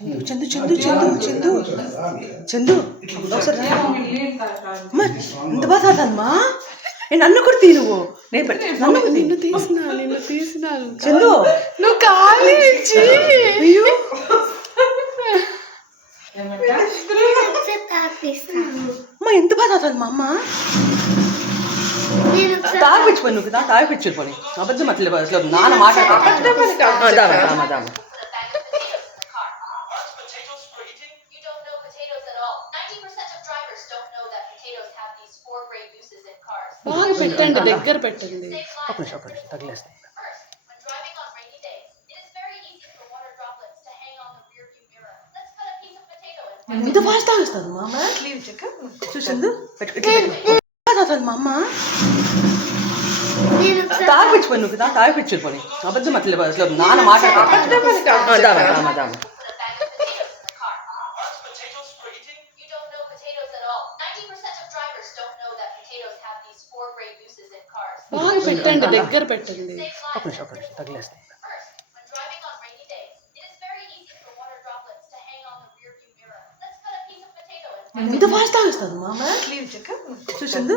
చందు చందు చందు చందు చందు ఒకసారి అమ్మా ఇంత బాగా తాగుతానమ్మా నేను నన్ను కూడా తీ నువ్వు నిన్ను తీసిన చందు నువ్వు ఖాళీ ఇచ్చి అయ్యో అమ్మా ఎంత బాగా తాగుతానమ్మా అమ్మ తాగిపించుకోని నువ్వు తాగిపించుకొని అబద్ధం అట్లా నాన్న మాట్లాడతాను బాగా పెట్టండి, దగ్గర పెట్టండి. ఒక నిమిషం తగిలేస్తాను. ఇంత ఫాస్ట్ తాగిస్తాను మా అమ్మ చూసింది తాగుతాను మా అమ్మ తాగిపించుకొని నువ్వు తాగిపించుకొని అబద్ధం అట్లా నాన్న మాట్లాడతాను. బాగా పెట్టండి, దగ్గర పెట్టండి. ఒక నిమిషం తగిలేస్తాను. ఇంత ఫాస్ట్ తాగిస్తాను మా అమ్మ చూసింది